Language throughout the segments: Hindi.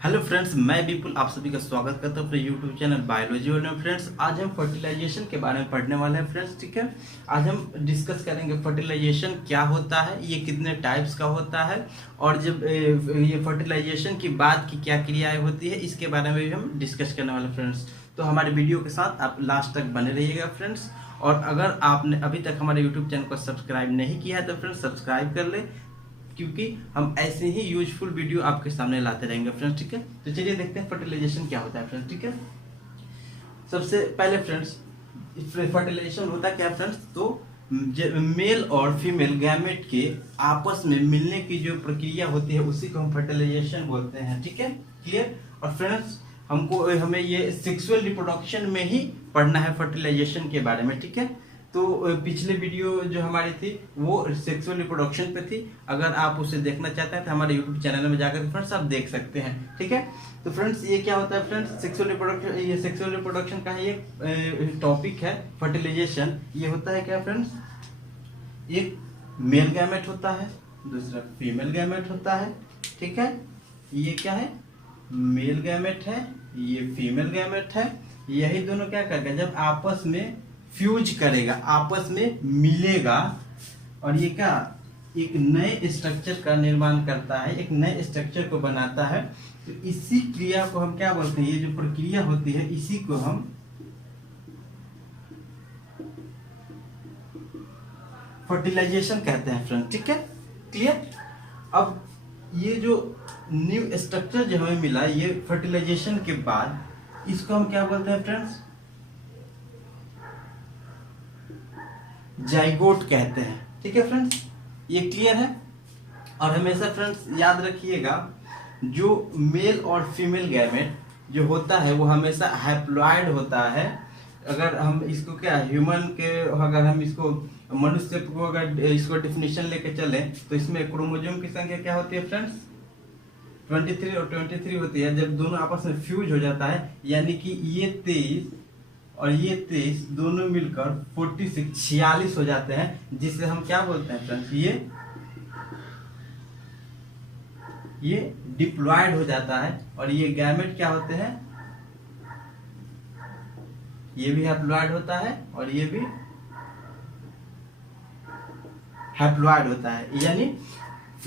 हेलो फ्रेंड्स, मैं विपुल आप सभी का स्वागत करता हूँ अपने यूट्यूब चैनल बायोलॉजी वर्ल्ड में। फ्रेंड्स, आज हम फर्टिलाइजेशन के बारे में पढ़ने वाले हैं फ्रेंड्स। ठीक है, आज हम डिस्कस करेंगे फर्टिलाइजेशन क्या होता है, ये कितने टाइप्स का होता है, और जब ये फर्टिलाइजेशन की बाद की क्या क्रियाएं होती है, इसके बारे में भी हम डिस्कस करने वाले फ्रेंड्स। तो हमारे वीडियो के साथ आप लास्ट तक बने रहिएगा फ्रेंड्स। और अगर आपने अभी तक हमारे यूट्यूब चैनल को सब्सक्राइब नहीं किया है तो फ्रेंड्स सब्सक्राइब कर ले, क्योंकि हम ऐसे ही यूजफुल वीडियो आपके सामने लाते रहेंगे फ्रेंड्स। ठीक है, तो चलिए देखते हैं फर्टिलाइजेशन क्या होता है फ्रेंड्स। ठीक है, सबसे पहले फ्रेंड्स फर्टिलाइजेशन होता क्या है फ्रेंड्स, तो मेल और फीमेल गैमेट के आपस में मिलने की जो प्रक्रिया होती है उसी को हम फर्टिलाइजेशन बोलते हैं। ठीक है, क्लियर। और फ्रेंड्स हमें ये सेक्सुअल रिप्रोडक्शन में ही पढ़ना है फर्टिलाइजेशन के बारे में। ठीक है, तो पिछले वीडियो जो हमारी थी वो सेक्सुअल रिप्रोडक्शन पे थी। अगर आप उसे देखना चाहते हैं तो हमारे यूट्यूब चैनल में जाकर फ्रेंड्स आप देख सकते हैं। ठीक है, तो फ्रेंड्स ये क्या होता है फ्रेंड्स, सेक्सुअल रिप्रोडक्शन, ये सेक्सुअल रिप्रोडक्शन का ये टॉपिक है फर्टिलाइजेशन। ये होता है क्या फ्रेंड्स, एक मेल गैमेट होता है, दूसरा फीमेल गैमेट होता है। ठीक है, ये क्या है, मेल गैमेट है, ये फीमेल गैमेट है। यही दोनों क्या करेगा, जब आपस में फ्यूज करेगा, आपस में मिलेगा, और ये क्या एक नए स्ट्रक्चर का निर्माण करता है, एक नए स्ट्रक्चर को बनाता है। तो इसी क्रिया को हम क्या बोलते हैं, ये जो प्रक्रिया होती है इसी को हम फर्टिलाइजेशन कहते हैं फ्रेंड। ठीक है, क्लियर। अब ये जो न्यू स्ट्रक्चर जो हमें मिला ये फर्टिलाइजेशन के बाद, इसको हम क्या बोलते हैं फ्रेंड्स, जाइगोट कहते हैं। ठीक है फ्रेंड्स, ये क्लियर है। और हमेशा फ्रेंड्स याद रखिएगा, जो मेल और फीमेल गैमेट जो होता है वो हमेशा हैप्लॉइड होता है। अगर हम इसको क्या ह्यूमन के, अगर हम इसको मनुष्य को अगर इसको डिफिनीशन लेके चले तो इसमें क्रोमोसोम की संख्या क्या होती है फ्रेंड्स, 23 और 23 होती है। जब दोनों आपस में फ्यूज हो जाता है, यानी कि ये 23 और ये 23 दोनों मिलकर 46 हो जाते हैं, जिसे हम क्या बोलते हैं फ्रेंड्स, ये डिप्लॉयड हो जाता है। और ये गैमेट क्या होते हैं, ये भी हैप्लॉयड होता है और ये भी हैप्लॉयड होता है। यानी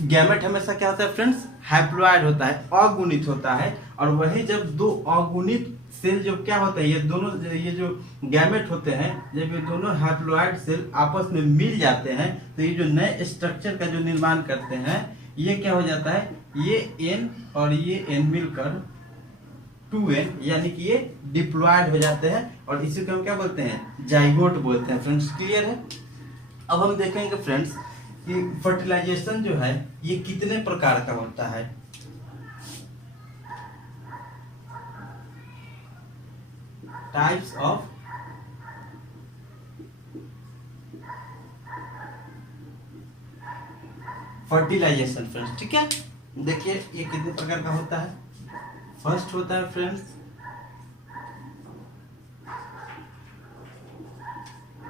गैमेट हमेशा क्या होता है फ्रेंड्स, हैप्लॉयड होता है, अगुणित होता है। और वही जब दो अगुणित सेल जो क्या होता है, ये दोनों ये जो गैमेट होते हैं, जब ये दोनों हैप्लॉयड सेल आपस में मिल जाते हैं तो ये जो नए स्ट्रक्चर का जो निर्माण करते हैं, ये क्या हो जाता है, ये एन और ये एन मिलकर 2n, यानी कि ये डिप्लॉयड हो जाते हैं। और इसी को हम क्या बोलते हैं, जाइगोट बोलते हैं फ्रेंड्स। क्लियर है। अब हम देखेंगे फ्रेंड्स कि फर्टिलाइजेशन जो है ये कितने प्रकार का होता है। Types of fertilization friends. ठीक है, देखिए ये कितने प्रकार का होता है। फर्स्ट होता है फ्रेंड्स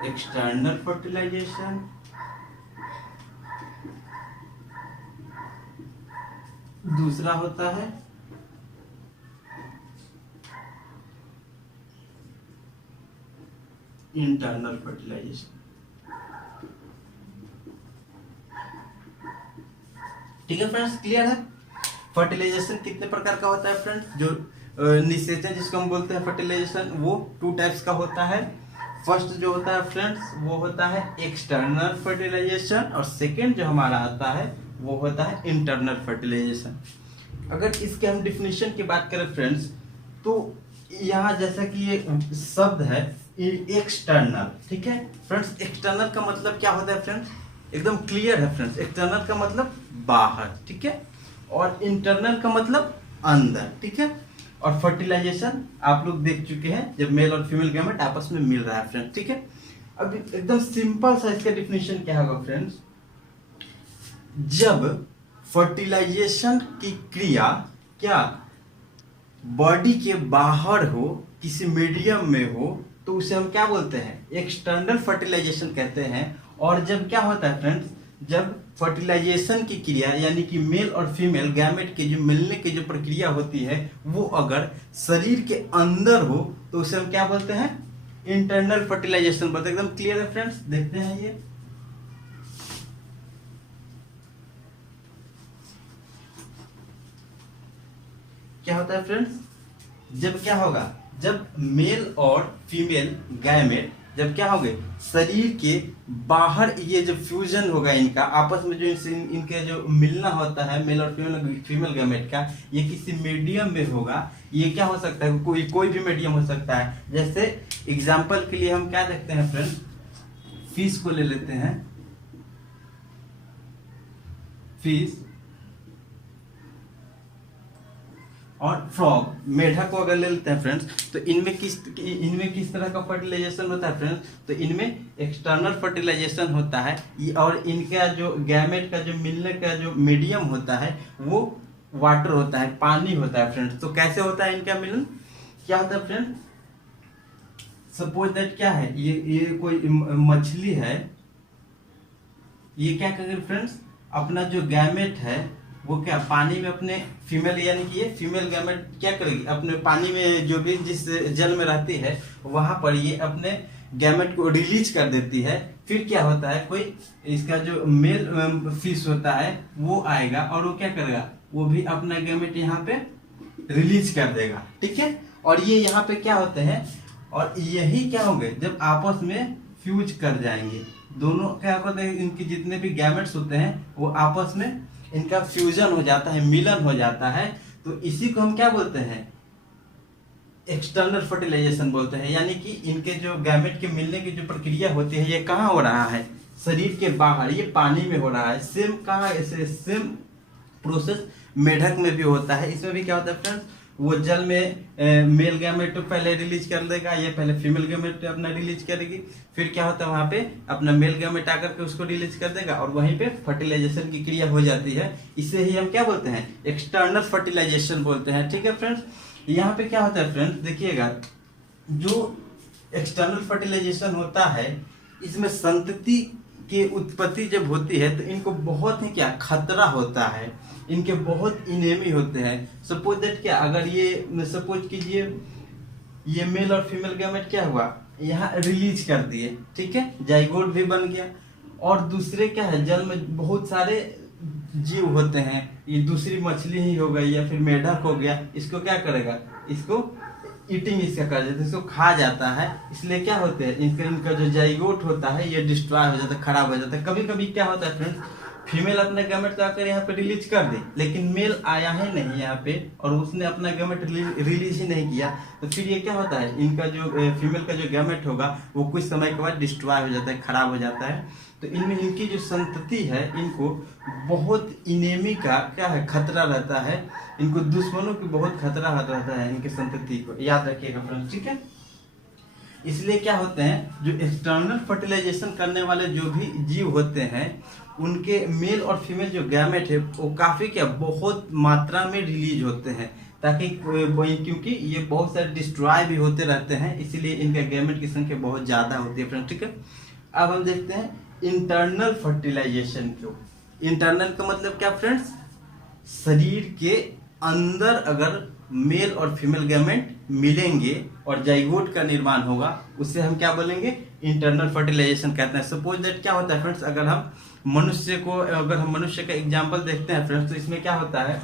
एक्सटर्नल फर्टिलाइजेशन, दूसरा होता है इंटरनल फर्टिलाइजेशन। ठीक है फ्रेंड्स, क्लियर है। फर्टिलाइजेशन कितने प्रकार का होता है फ्रेंड्स, जो निषेचन जिसको हम बोलते हैं फर्टिलाइजेशन, वो 2 टाइप्स का होता है। फर्स्ट जो होता है फ्रेंड्स वो होता है एक्सटर्नल फर्टिलाइजेशन, और सेकेंड जो हमारा आता है वो होता है इंटरनल फर्टिलाइजेशन। अगर इसके हम डिफिनीशन की बात करें फ्रेंड्स, तो यहाँ जैसा कि ये शब्द है एक्सटर्नल। ठीक है फ्रेंड्स, एक्सटर्नल का मतलब क्या होता है फ्रेंड्स, एकदम क्लियर है फ्रेंड्स। एक्सटर्नल का मतलब बाहर, ठीक है, और इंटरनल का मतलब अंदर। ठीक है, और फर्टिलाइजेशन आप लोग देख चुके हैं, जब मेल और फीमेल गैमेट आपस में मिल रहा है फ्रेंड्स। ठीक है, अब एकदम सिंपल सा इसका डिफिनीशन क्या होगा फ्रेंड्स, जब फर्टिलाइजेशन की क्रिया क्या बॉडी के बाहर हो, किसी मीडियम में हो, तो उसे हम क्या बोलते हैं, एक्सटर्नल फर्टिलाइजेशन कहते हैं। और जब क्या होता है फ्रेंड्स, जब फर्टिलाइजेशन की क्रिया यानी कि मेल और फीमेल गैमेट के जो मिलने की जो प्रक्रिया होती है वो अगर शरीर के अंदर हो तो उसे हम क्या बोलते हैं, इंटरनल फर्टिलाइजेशन बोलते हैं। एकदम क्लियर है फ्रेंड्स, देखते हैं ये क्या होता है फ्रेंड्स। जब क्या होगा, जब मेल और फीमेल गैमेट जब क्या होंगे शरीर के बाहर, ये जब फ्यूजन होगा इनका आपस में, जो इनके जो मिलना होता है मेल और फीमेल गैमेट का, ये किसी मीडियम में होगा। ये क्या हो सकता है, कोई भी मीडियम हो सकता है। जैसे एग्जांपल के लिए हम क्या देखते हैं फ्रेंड्स, फिश को ले लेते हैं। फिश और फ्रॉग, मेढक को अगर ले लेते हैं फ्रेंड्स, तो इनमें किस तरह का फर्टिलाइजेशन होता है फ्रेंड्स, तो इनमें एक्सटर्नल फर्टिलाइजेशन होता है। और इनका जो गैमेट का जो मिलने का जो मीडियम होता है वो वाटर होता है, पानी होता है फ्रेंड्स। तो कैसे होता है इनका मिलन, क्या होता है फ्रेंड्स, सपोज दैट क्या है, ये कोई मछली है, ये क्या करेगी फ्रेंड्स, अपना जो गैमेट है वो क्या पानी में अपने फीमेल, यानी कि ये फीमेल गैमेट क्या करेगी, अपने पानी में जो भी जिस जल में रहती है वहां पर ये अपने गैमेट को रिलीज कर देती है। फिर क्या होता है, कोई इसका जो मेल फिश होता है वो आएगा और वो क्या करेगा, वो भी अपना गैमेट यहाँ पे रिलीज कर देगा, ठीक है। और ये यहाँ पे क्या होते हैं, और यही क्या होंगे जब आपस में फ्यूज कर जाएंगे, दोनों क्या होते हैं, इनके जितने भी गैमेट्स होते हैं वो आपस में इनका फ्यूजन हो जाता है, मिलन हो जाता है। तो इसी को हम क्या बोलते हैं, एक्सटर्नल फर्टिलाइजेशन बोलते हैं। यानी कि इनके जो गैमेट के मिलने की जो प्रक्रिया होती है ये कहाँ हो रहा है, शरीर के बाहर, ये पानी में हो रहा है। सेम कहाँ, ऐसे सेम प्रोसेस मेढक में भी होता है। इसमें भी क्या होता है फ्रेंड्स, वो जल में मेल गैमेट तो पहले रिलीज कर देगा, ये पहले फीमेल गैमेट अपना रिलीज करेगी, फिर क्या होता है वहां पे अपना मेल गैमेट आकर के उसको रिलीज कर देगा और वहीं पे फर्टिलाइजेशन की क्रिया हो जाती है। इसे ही हम क्या बोलते हैं, एक्सटर्नल फर्टिलाइजेशन बोलते हैं, ठीक है फ्रेंड्स। यहाँ पे क्या होता है फ्रेंड्स, देखिएगा जो एक्सटर्नल फर्टिलाइजेशन होता है इसमें संतति की उत्पत्ति जब होती है तो इनको बहुत ही क्या खतरा होता है, इनके बहुत इनेमी होते हैं। सपोज दैट क्या, अगर ये सपोज कीजिए ये मेल और फीमेल गैमेट क्या हुआ, यहाँ रिलीज कर दिए, ठीक है, जाइगोट भी बन गया। और दूसरे क्या है, जल में बहुत सारे जीव होते हैं, ये दूसरी मछली ही हो गई या फिर मेढक हो गया, इसको क्या करेगा, इसको ईटिंग इसका कर देता है, इसको खा जाता है। इसलिए क्या होते हैं, इनका जो जाइगोट होता है ये डिस्ट्रॉय हो जाता है, खराब हो जाता है। कभी कभी क्या होता है फ्रेंड्स, फीमेल अपने गैमेट को आकर यहाँ पे रिलीज कर दी, लेकिन मेल आया ही नहीं यहाँ पे और उसने अपना गैमेट रिलीज ही नहीं किया, तो फिर ये क्या होता है, इनका जो फीमेल का जो गैमेट होगा वो कुछ समय के बाद डिस्ट्रॉय हो जाता है, खराब हो जाता है। तो इनमें इनकी जो संतति है इनको बहुत इनेमी का क्या है, खतरा रहता है, इनको दुश्मनों की बहुत खतरा रहता है इनके संतति को, याद रखिएगा फ्रेंड्स, ठीक है। इसलिए क्या होते हैं, जो एक्सटर्नल फर्टिलाइजेशन करने वाले जो भी जीव होते हैं उनके मेल और फीमेल जो गैमेट है वो काफी क्या बहुत मात्रा में रिलीज होते हैं, ताकि क्योंकि ये बहुत सारे डिस्ट्रॉय भी होते रहते हैं, इसीलिए इनका गैमेट की संख्या बहुत ज्यादा होती है फ्रेंड्स, ठीक है। अब हम देखते हैं इंटरनल फर्टिलाइजेशन को। इंटरनल का मतलब क्या फ्रेंड्स, शरीर के अंदर अगर मेल और फीमेल गैमेट मिलेंगे और जाइगोट का निर्माण होगा, उससे हम क्या बोलेंगे, इंटरनल फर्टिलाइजेशन कहते हैं। सपोज दैट क्या होता है फ्रेंड्स, अगर हम मनुष्य का एग्जांपल देखते हैं फ्रेंड्स, तो इसमें क्या होता है,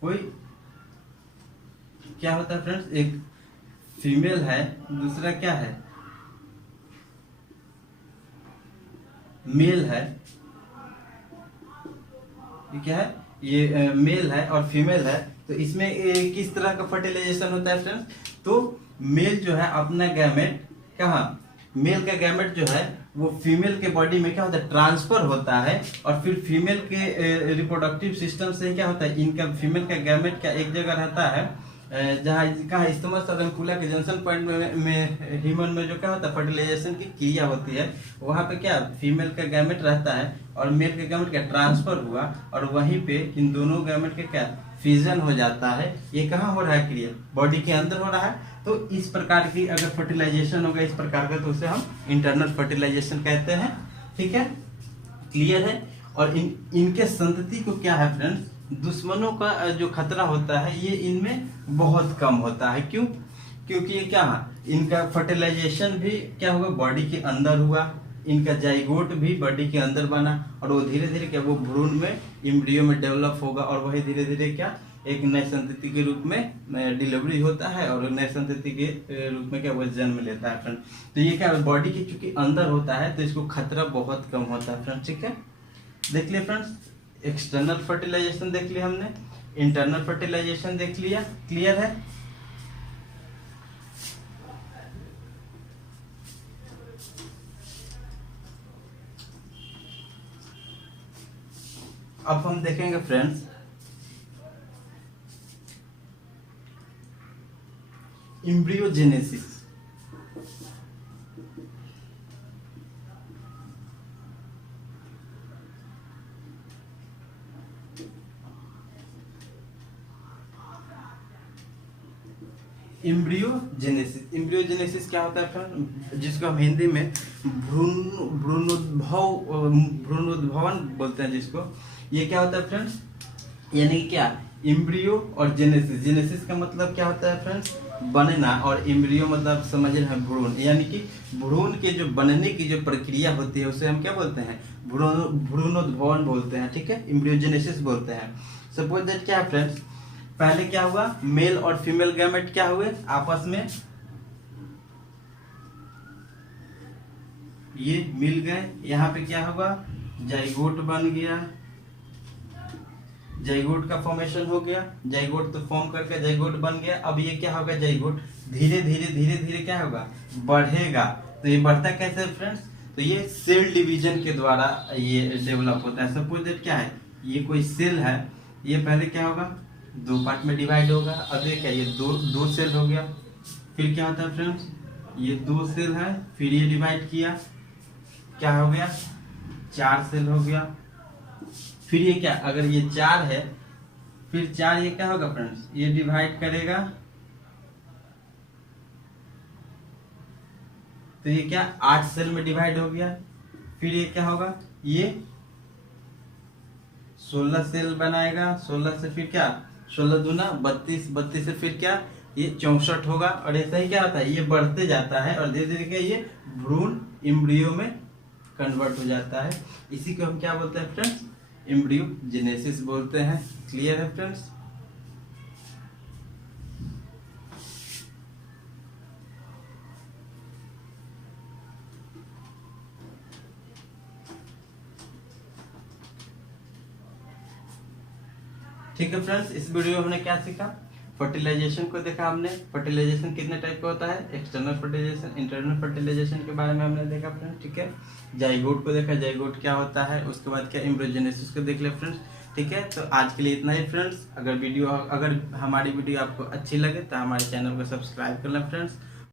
कोई क्या होता है फ्रेंड्स, एक फीमेल है, दूसरा क्या है, मेल है, ये क्या है, ये मेल है और फीमेल है। तो इसमें किस तरह का फर्टिलाइजेशन होता है फ्रेंड्स, तो मेल जो है अपना गैमेट कहाँ, मेल का गैमेट जो है वो फीमेल के बॉडी में क्या होता है, ट्रांसफर होता है, और फिर फीमेल के रिप्रोडक्टिव सिस्टम से क्या होता है, इनका फीमेल का गैमेट का एक जगह रहता है जहाँ कहाँ इस्तेमाल सदनकुला के जंक्शन पॉइंट में ह्यूमन में जो क्या होता है फर्टिलाइजेशन की क्रिया होती है, वहाँ पे क्या फीमेल का गैमेट रहता है और मेल का गैमेट का ट्रांसफर हुआ और वहीं पे इन दोनों गैमेट के क्या फ्यूजन हो जाता है। ये कहाँ हो रहा है क्रिया, बॉडी के अंदर हो रहा है। तो इस प्रकार की अगर फर्टिलाइजेशन होगा इस प्रकार का, तो उसे हम इंटरनल फर्टिलाइजेशन कहते हैं, ठीक है। क्लियर है। और इनके संतति को क्या है फ्रेंड्स, दुश्मनों का जो खतरा होता है ये इनमें बहुत कम होता है। क्यों? क्योंकि ये क्या है, इनका फर्टिलाइजेशन भी क्या हुआ, बॉडी के अंदर हुआ, इनका जाइगोट भी बॉडी के अंदर बना, और वो धीरे धीरे क्या वो भ्रूण में, इम्ब्रियो में डेवलप होगा, और वही धीरे धीरे क्या एक नए संतति के रूप में डिलीवरी होता है, और नए संतति के रूप में क्या वो जन्म लेता है फ्रेंड। तो ये क्या बॉडी के चूंकि अंदर होता है तो इसको खतरा बहुत कम होता है फ्रेंड। ठीक है, देख लिया फ्रेंड्स, एक्सटर्नल फर्टिलाइजेशन देख लिया हमने, इंटरनल फर्टिलाइजेशन देख लिया। क्लियर है? अब हम देखेंगे फ्रेंड्स एम्ब्रियोजेनेसिस। एम्ब्रियोजेनेसिस क्या होता है फ्रेंड, जिसको हम हिंदी में भ्रूणोद्भवन बोलते हैं जिसको। ये क्या होता है फ्रेंड्स, यानी क्या एम्ब्रियो और जेनेसिस, जेनेसिस का मतलब क्या होता है फ्रेंड्स, बनना, और एम्ब्रियो मतलब समझ रहे हैं भ्रूण, यानी कि भ्रूण के जो बनने की जो प्रक्रिया होती है उसे हम क्या बोलते हैं, भ्रूणोद्भवन बोलते हैं। ठीक है, एम्ब्रियोजेनेसिस बोलते हैं। सपोज दैट क्या है फ्रेंड्स, पहले क्या हुआ, मेल और फीमेल गैमेट क्या हुए आपस में ये मिल गए, यहाँ पे क्या होगा, जाइगोट बन गया, जाइगोट का फॉर्मेशन हो गया, जाइगोट तो फॉर्म करके जाइगोट बन गया। अब ये क्या होगा, जाइगोट धीरे धीरे क्या होगा, बढ़ेगा। तो ये बढ़ता कैसे फ्रेंड्स, तो ये सेल डिवीजन के द्वारा ये डेवलप होता है। सपोज दैट क्या है, ये कोई सेल है, ये पहले क्या होगा, दो पार्ट में डिवाइड होगा। अब ये क्या, ये दो सेल हो गया, फिर क्या होता है फ्रेंड्स, ये दो सेल है, फिर ये डिवाइड किया, क्या हो गया, 4 सेल हो गया। फिर ये क्या, अगर ये 4 है, फिर 4 ये क्या होगा फ्रेंड्स, ये डिवाइड करेगा, तो ये क्या 8 सेल में डिवाइड हो गया। फिर ये क्या होगा, ये 16 सेल बनाएगा, 16 से फिर क्या 16 दूना 32, 32 से फिर क्या ये 64 होगा। और ऐसा ही क्या होता है, ये बढ़ते जाता है और धीरे धीरे क्या ये भ्रूण एम्ब्रियो में कन्वर्ट हो जाता है। इसी को हम क्या बोलते हैं फ्रेंड्स, एम्ब्रियोजेनेसिस बोलते हैं। क्लियर है फ्रेंड्स? ठीक है फ्रेंड्स, इस वीडियो में हमने क्या सीखा, फर्टिलाइजेशन को देखा हमने। फर्टिलाइजेशन कितने टाइप का होता है, एक्सटर्नल फर्टिलाइजेशन, इंटरनल फर्टिलाइजेशन के बारे में हमने देखा फ्रेंड्स। ठीक है, जाइगोट को देखा, जाइगोट क्या होता है, उसके बाद क्या एम्ब्रियोजेनेसिस को देख ले फ्रेंड्स। ठीक है, तो आज के लिए इतना ही फ्रेंड्स। अगर हमारी वीडियो आपको अच्छी लगे तो हमारे चैनल को सब्सक्राइब कर लें फ्रेंड्स।